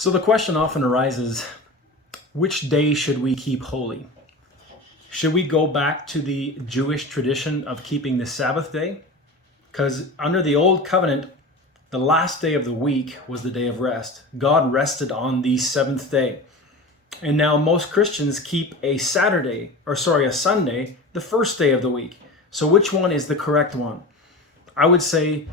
So the question often arises, which day should we keep holy? Should we go back to the Jewish tradition of keeping the Sabbath day? Because under the Old Covenant, the last day of the week was the day of rest. God rested on the seventh day. And now most Christians keep a Sunday, the first day of the week. So which one is the correct one? I would say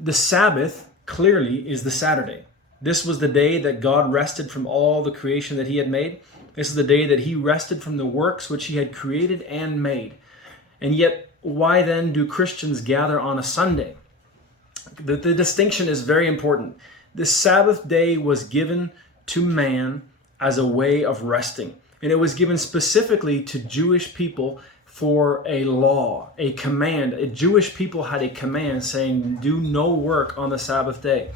the Sabbath clearly is the Saturday. This was the day that God rested from all the creation that he had made. This is the day that he rested from the works which he had created and made. And yet, why then do Christians gather on a Sunday? The distinction is very important. The Sabbath day was given to man as a way of resting. And it was given specifically to Jewish people for a law, a command. Jewish people had a command saying, do no work on the Sabbath day.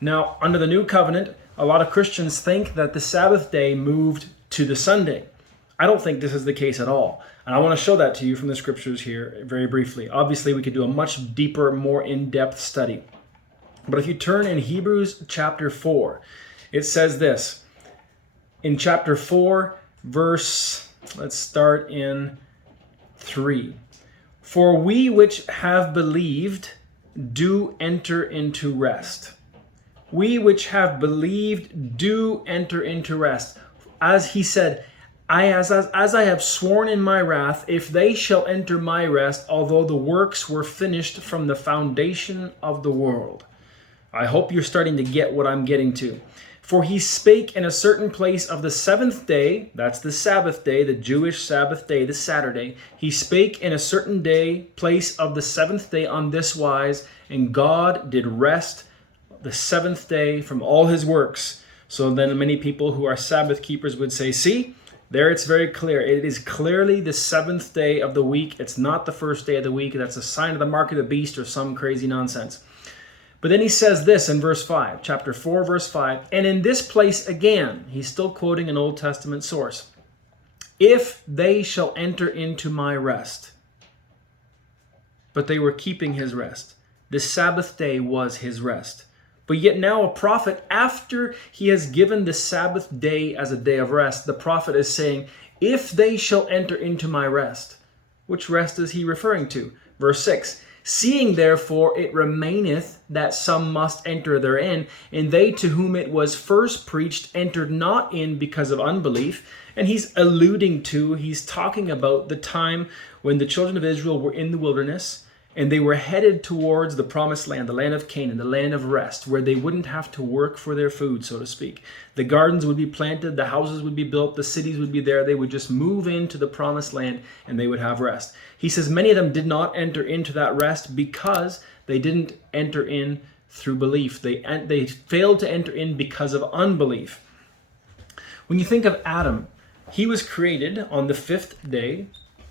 Now, under the New Covenant, a lot of Christians think that the Sabbath day moved to the Sunday. I don't think this is the case at all. And I want to show that to you from the scriptures here very briefly. Obviously, we could do a much deeper, more in-depth study. But if you turn in Hebrews chapter 4, it says this. In chapter 4, let's start in 3. For we which have believed do enter into rest. We which have believed do enter into rest. As he said, as I have sworn in my wrath, if they shall enter my rest, although the works were finished from the foundation of the world. I hope you're starting to get what I'm getting to. For he spake in a certain place of the seventh day, that's the Sabbath day, the Jewish Sabbath day, the Saturday. He spake in a certain place of the seventh day on this wise, and God did rest the seventh day from all his works. So then many people who are Sabbath keepers would say, see, there it's very clear. It is clearly the seventh day of the week. It's not the first day of the week. That's a sign of the mark of the beast or some crazy nonsense. But then he says this in verse 5, chapter 4, verse 5, and in this place again, he's still quoting an Old Testament source, if they shall enter into my rest. But they were keeping his rest. The Sabbath day was his rest. But yet now a prophet, after he has given the Sabbath day as a day of rest, the prophet is saying, if they shall enter into my rest. Which rest is he referring to? Verse 6, seeing therefore it remaineth that some must enter therein, and they to whom it was first preached entered not in because of unbelief. And he's talking about the time when the children of Israel were in the wilderness, and they were headed towards the promised land, the land of Canaan, the land of rest, where they wouldn't have to work for their food, so to speak. The gardens would be planted, the houses would be built, the cities would be there. They would just move into the promised land and they would have rest. He says many of them did not enter into that rest because they didn't enter in through belief. They failed to enter in because of unbelief. When you think of Adam, he was created on the fifth day,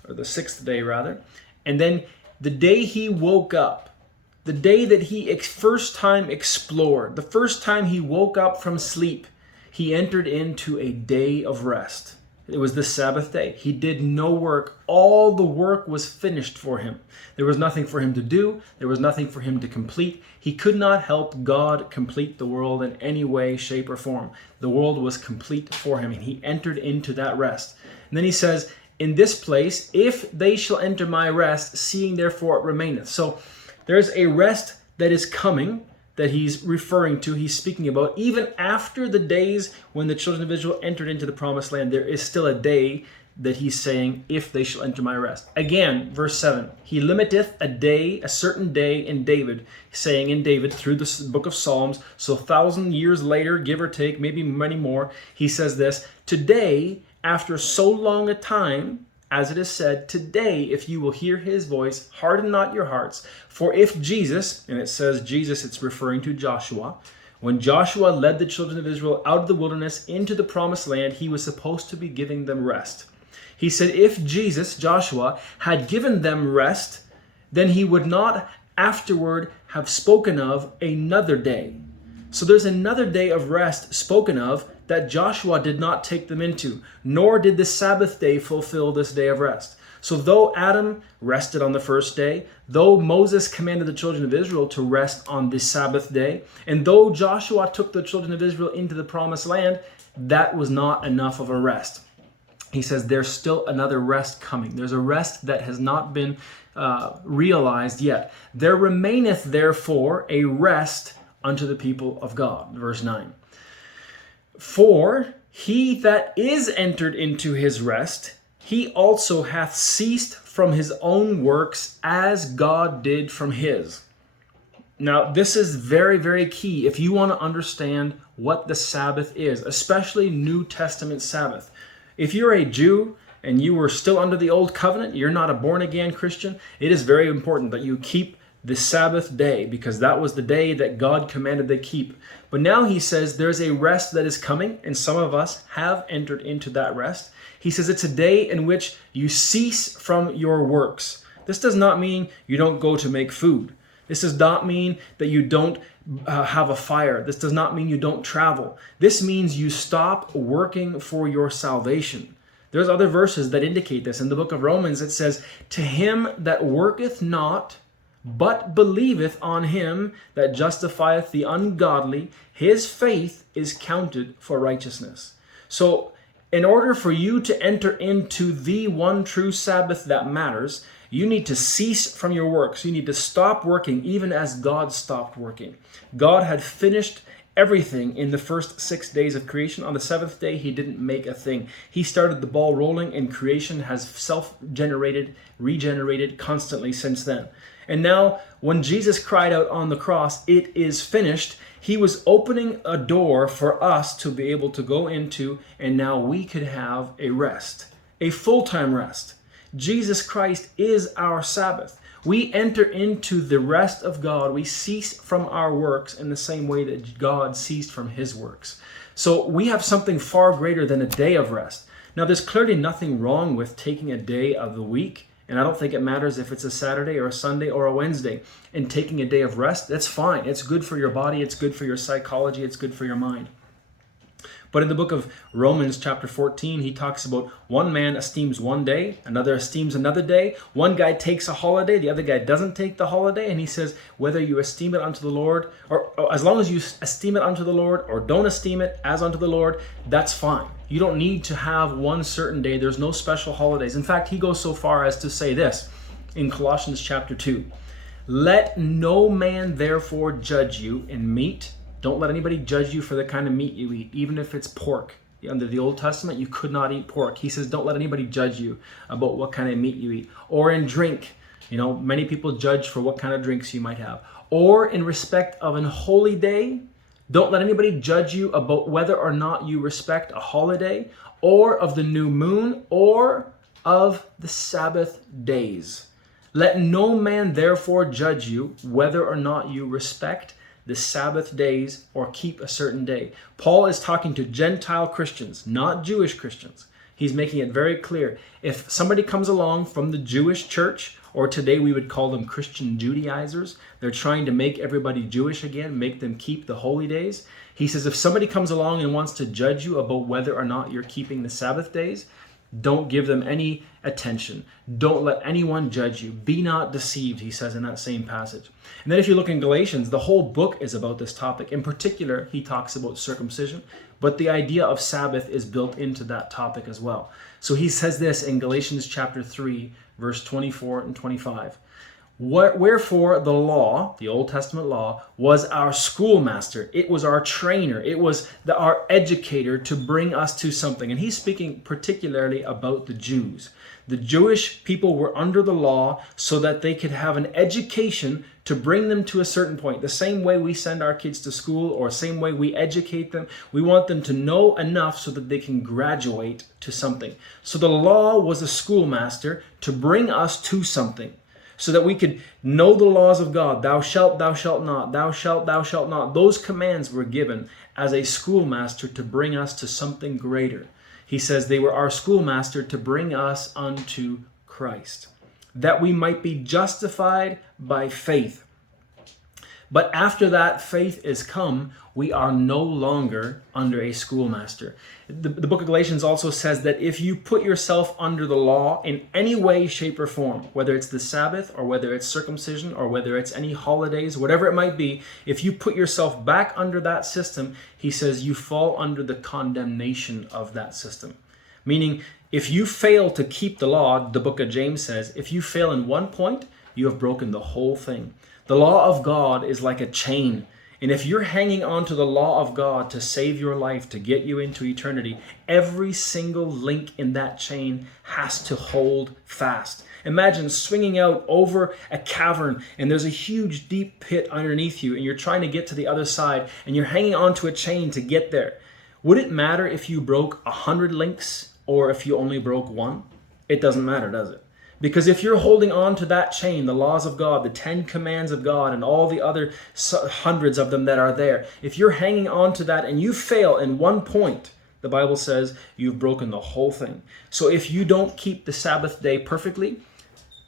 or the sixth day rather, and then the day he woke up, the day that he first time explored, the first time he woke up from sleep, he entered into a day of rest. It was the Sabbath day. He did no work. All the work was finished for him. There was nothing for him to do. There was nothing for him to complete. He could not help God complete the world in any way, shape, or form. The world was complete for him, and he entered into that rest. And then he says, in this place, if they shall enter my rest, seeing therefore it remaineth. So there's a rest that is coming that he's referring to, he's speaking about. Even after the days when the children of Israel entered into the promised land, there is still a day that he's saying, if they shall enter my rest. Again, verse 7, he limiteth a day, a certain day in David, saying in David through the book of Psalms, so 1,000 years later, give or take, maybe many more, he says this, today, after so long a time, as it is said, today, if you will hear his voice, harden not your hearts. For if Jesus, and it says Jesus, it's referring to Joshua, when Joshua led the children of Israel out of the wilderness into the promised land, he was supposed to be giving them rest. He said if Jesus, Joshua, had given them rest, then he would not afterward have spoken of another day. So there's another day of rest spoken of that Joshua did not take them into, nor did the Sabbath day fulfill this day of rest. So though Adam rested on the first day, though Moses commanded the children of Israel to rest on the Sabbath day, and though Joshua took the children of Israel into the promised land, that was not enough of a rest. He says there's still another rest coming. There's a rest that has not been realized yet. There remaineth therefore a rest unto the people of God. Verse 9. For he that is entered into his rest, he also hath ceased from his own works as God did from his. Now, this is very, very key if you want to understand what the Sabbath is, especially New Testament Sabbath. If you're a Jew and you were still under the old covenant, you're not a born-again Christian, it is very important that you keep the Sabbath day, because that was the day that God commanded they keep. But now he says there's a rest that is coming, and some of us have entered into that rest. He says it's a day in which you cease from your works. This does not mean you don't go to make food. This does not mean that you don't have a fire. This does not mean you don't travel. This means you stop working for your salvation. There's other verses that indicate this. In the book of Romans, it says, "To him that worketh not, but believeth on him that justifieth the ungodly, his faith is counted for righteousness." So, in order for you to enter into the one true Sabbath that matters, you need to cease from your works. You need to stop working even as God stopped working. God had finished everything in the first 6 days of creation. On the seventh day, he didn't make a thing. He started the ball rolling, and creation has self-generated, regenerated constantly since then. And now, when Jesus cried out on the cross, "It is finished," he was opening a door for us to be able to go into, and now we could have a rest, a full-time rest. Jesus Christ is our Sabbath. We enter into the rest of God. We cease from our works in the same way that God ceased from his works. So we have something far greater than a day of rest. Now, there's clearly nothing wrong with taking a day of the week, and I don't think it matters if it's a Saturday or a Sunday or a Wednesday, and taking a day of rest. That's fine. It's good for your body. It's good for your psychology. It's good for your mind. But in the book of Romans chapter 14, he talks about one man esteems one day, another esteems another day. One guy takes a holiday, the other guy doesn't take the holiday. And he says, whether you esteem it unto the Lord, or as long as you esteem it unto the Lord, or don't esteem it as unto the Lord, that's fine. You don't need to have one certain day. There's no special holidays. In fact, he goes so far as to say this in Colossians chapter 2. Let no man therefore judge you in meat. Don't let anybody judge you for the kind of meat you eat, even if it's pork. Under the Old Testament, you could not eat pork. He says, don't let anybody judge you about what kind of meat you eat. Or in drink. Many people judge for what kind of drinks you might have. Or in respect of an holy day, don't let anybody judge you about whether or not you respect a holiday, or of the new moon, or of the Sabbath days. Let no man therefore judge you whether or not you respect the Sabbath days or keep a certain day. Paul is talking to Gentile Christians, not Jewish Christians. He's making it very clear. If somebody comes along from the Jewish church, or today we would call them Christian Judaizers, they're trying to make everybody Jewish again, make them keep the holy days. He says if somebody comes along and wants to judge you about whether or not you're keeping the Sabbath days, don't give them any attention. Don't let anyone judge you. Be not deceived, he says in that same passage. And then if you look in Galatians, the whole book is about this topic. In particular, he talks about circumcision, but the idea of Sabbath is built into that topic as well. So he says this in Galatians chapter 3, verse 24 and 25. Wherefore the law, the Old Testament law, was our schoolmaster. It was our trainer. It was our educator to bring us to something. And he's speaking particularly about the Jews. The Jewish people were under the law so that they could have an education to bring them to a certain point. The same way we send our kids to school, or same way we educate them, we want them to know enough so that they can graduate to something. So the law was a schoolmaster to bring us to something, so that we could know the laws of God. Thou shalt not, thou shalt not. Those commands were given as a schoolmaster to bring us to something greater. He says they were our schoolmaster to bring us unto Christ, that we might be justified by faith. But after that faith is come, we are no longer under a schoolmaster. The book of Galatians also says that if you put yourself under the law in any way, shape, or form, whether it's the Sabbath or whether it's circumcision or whether it's any holidays, whatever it might be, if you put yourself back under that system, he says you fall under the condemnation of that system. Meaning, if you fail to keep the law, the book of James says, if you fail in one point, you have broken the whole thing. The law of God is like a chain. And if you're hanging on to the law of God to save your life, to get you into eternity, every single link in that chain has to hold fast. Imagine swinging out over a cavern and there's a huge deep pit underneath you and you're trying to get to the other side and you're hanging onto a chain to get there. Would it matter if you broke 100 links or if you only broke one? It doesn't matter, does it? Because if you're holding on to that chain, the laws of God, the 10 commands of God, and all the other hundreds of them that are there, if you're hanging on to that and you fail in one point, the Bible says you've broken the whole thing. So if you don't keep the Sabbath day perfectly,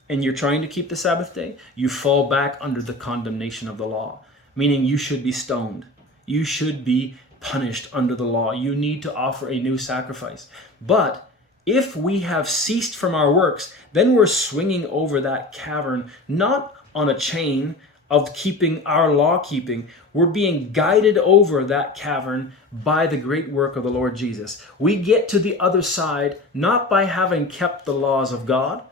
and you're trying to keep the Sabbath day, you fall back under the condemnation of the law, meaning you should be stoned. You should be punished under the law. You need to offer a new sacrifice. But if we have ceased from our works, then we're swinging over that cavern, not on a chain of keeping our law keeping. We're being guided over that cavern by the great work of the Lord Jesus. We get to the other side not by having kept the laws of God,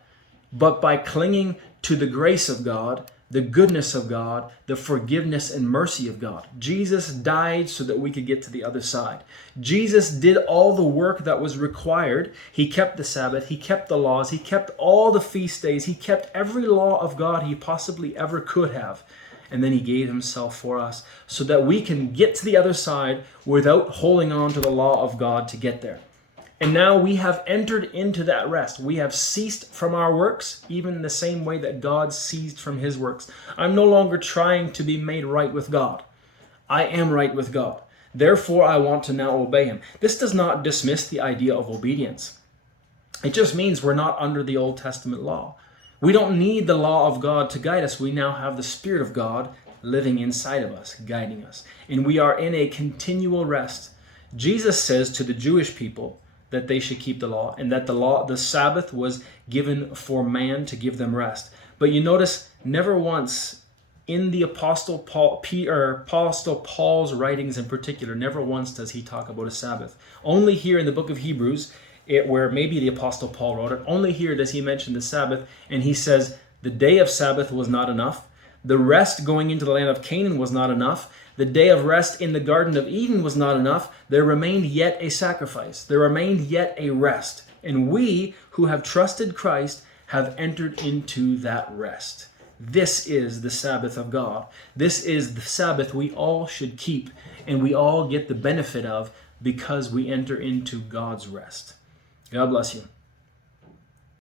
but by clinging to the grace of God, the goodness of God, the forgiveness and mercy of God. Jesus died so that we could get to the other side. Jesus did all the work that was required. He kept the Sabbath, he kept the laws, he kept all the feast days, he kept every law of God he possibly ever could have. And then he gave himself for us so that we can get to the other side without holding on to the law of God to get there. And now we have entered into that rest. We have ceased from our works, even in the same way that God ceased from his works. I'm no longer trying to be made right with God. I am right with God. Therefore, I want to now obey him. This does not dismiss the idea of obedience. It just means we're not under the Old Testament law. We don't need the law of God to guide us. We now have the Spirit of God living inside of us, guiding us. And we are in a continual rest. Jesus says to the Jewish people that they should keep the law, and that the Sabbath was given for man to give them rest. But you notice never once in the Apostle Paul's writings in particular, never once does he talk about a Sabbath. Only here in the book of Hebrews, where maybe the Apostle Paul wrote it, only here does he mention the Sabbath, and he says the day of Sabbath was not enough. The rest going into the land of Canaan was not enough. The day of rest in the Garden of Eden was not enough. There remained yet a sacrifice. There remained yet a rest. And we who have trusted Christ have entered into that rest. This is the Sabbath of God. This is the Sabbath we all should keep, and we all get the benefit of because we enter into God's rest. God bless you.